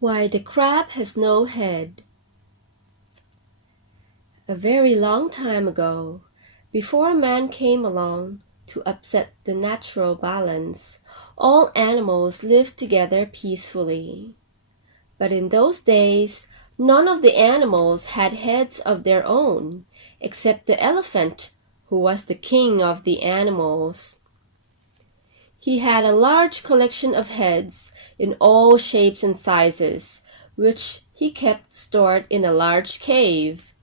Why the crab has no head. A very long time ago, before man came along to upset the natural balance, all animals lived together peacefully. But in those days, none of the animals had heads of their own, except the elephant, who was the king of the animals. He had a large collection of heads in all shapes and sizes, which he kept stored in a large cave.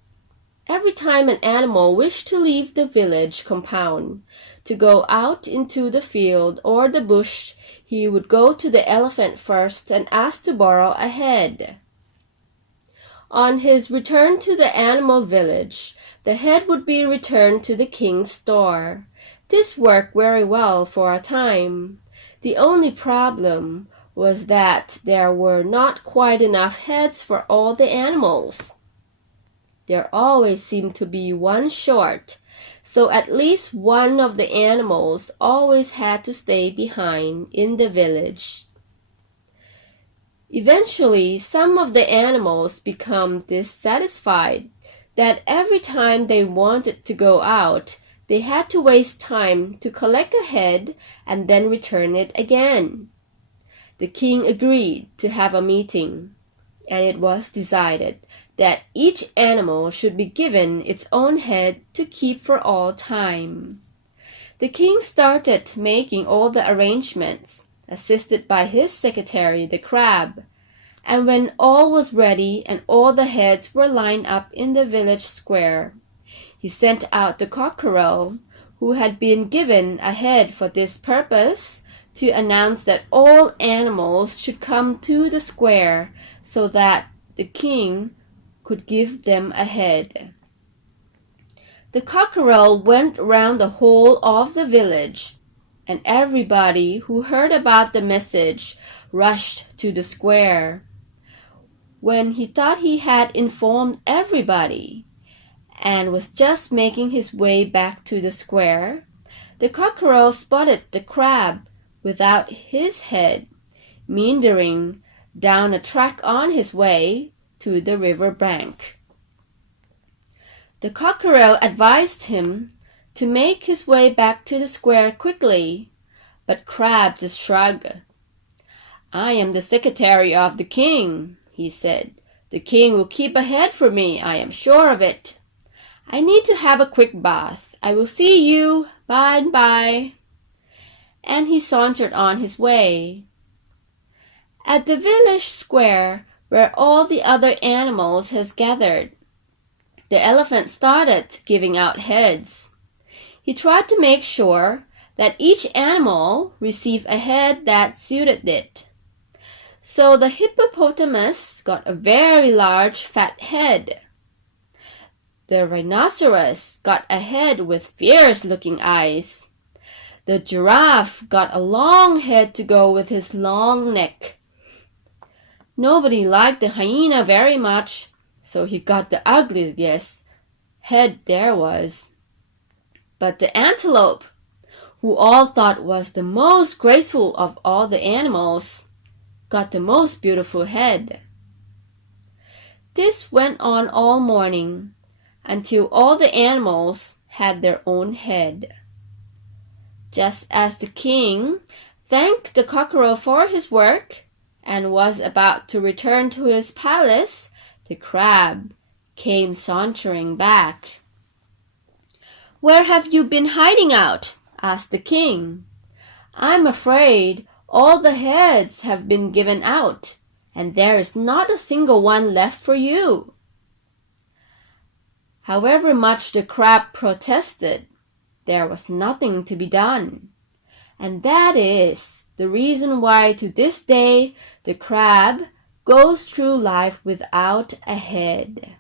Every time an animal wished to leave the village compound, to go out into the field or the bush, he would go to the elephant first and ask to borrow a head. On his return to the animal village, the head would be returned to the king's store. This worked very well for a time. The only problem was that there were not quite enough heads for all the animals. There always seemed to be one short, so at least one of the animals always had to stay behind in the village. Eventually, some of the animals become dissatisfied that every time they wanted to go out, they had to waste time to collect a head and then return it again. The king agreed to have a meeting, and it was decided that each animal should be given its own head to keep for all time. The king started making all the arrangements, assisted by his secretary, the crab, and when all was ready and all the heads were lined up in the village square, he sent out the cockerel, who had been given a head for this purpose, to announce that all animals should come to the square so that the king could give them a head. The cockerel went round the whole of the village, and everybody who heard about the message rushed to the square. When he thought he had informed everybody, and was just making his way back to the square, the cockerel spotted the crab without his head, meandering down a track on his way to the river bank. The cockerel advised him to make his way back to the square quickly, but Crab just shrugged. "I am the secretary of the king," he said. "The king will keep a head for me, I am sure of it. I need to have a quick bath. I will see you by and by." And he sauntered on his way. At the village square, where all the other animals had gathered, the elephant started giving out heads. He tried to make sure that each animal received a head that suited it. So the hippopotamus got a very large fat head. The rhinoceros got a head with fierce-looking eyes. The giraffe got a long head to go with his long neck. Nobody liked the hyena very much, so he got the ugliest head there was. But the antelope, who all thought was the most graceful of all the animals, got the most beautiful head. This went on all morning, until all the animals had their own head. Just as the king thanked the cockerel for his work and was about to return to his palace, the crab came sauntering back. "Where have you been hiding out?" asked the king. "I'm afraid all the heads have been given out, and there is not a single one left for you." However much the crab protested, there was nothing to be done. And that is the reason why to this day the crab goes through life without a head.